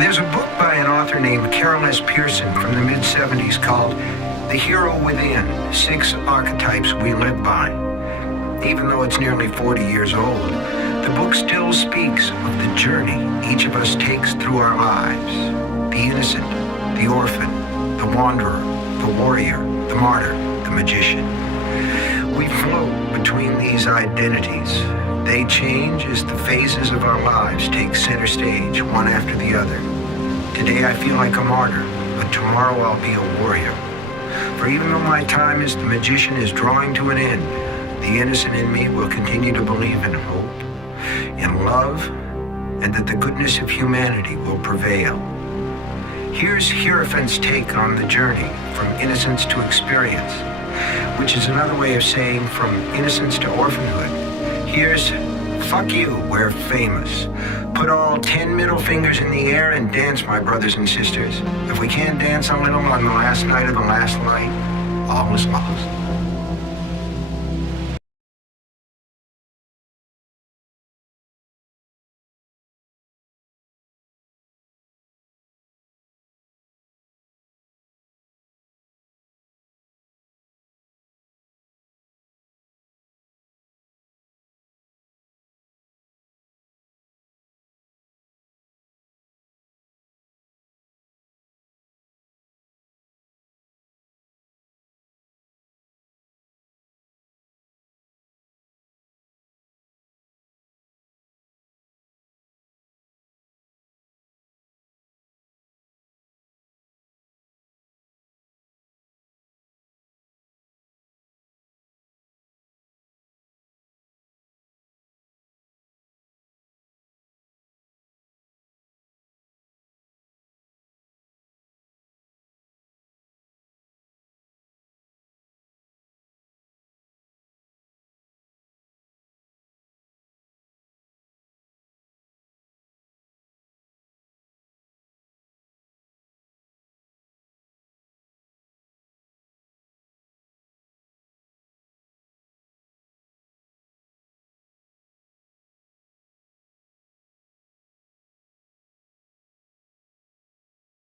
There's a book by an author named Carol S. Pearson from the mid-70s called The Hero Within, 6 Archetypes We Live By. Even though it's nearly 40 years old, the book still speaks of the journey each of us takes through our lives. The innocent, the orphan, the wanderer, the warrior, the martyr, the magician. We float between these identities. They change as the phases of our lives take center stage, one after the other. Today I feel like a martyr, but tomorrow I'll be a warrior. For even though my time as the magician is drawing to an end, the innocent in me will continue to believe in hope, in love, and that the goodness of humanity will prevail. Here's Hierophant's take on the journey from innocence to experience, which is another way of saying from innocence to orphanhood. Here's Fuck You, We're Famous. Put all 10 middle fingers in the air and dance, my brothers and sisters. If we can't dance a little on the last night of the last light, all is lost.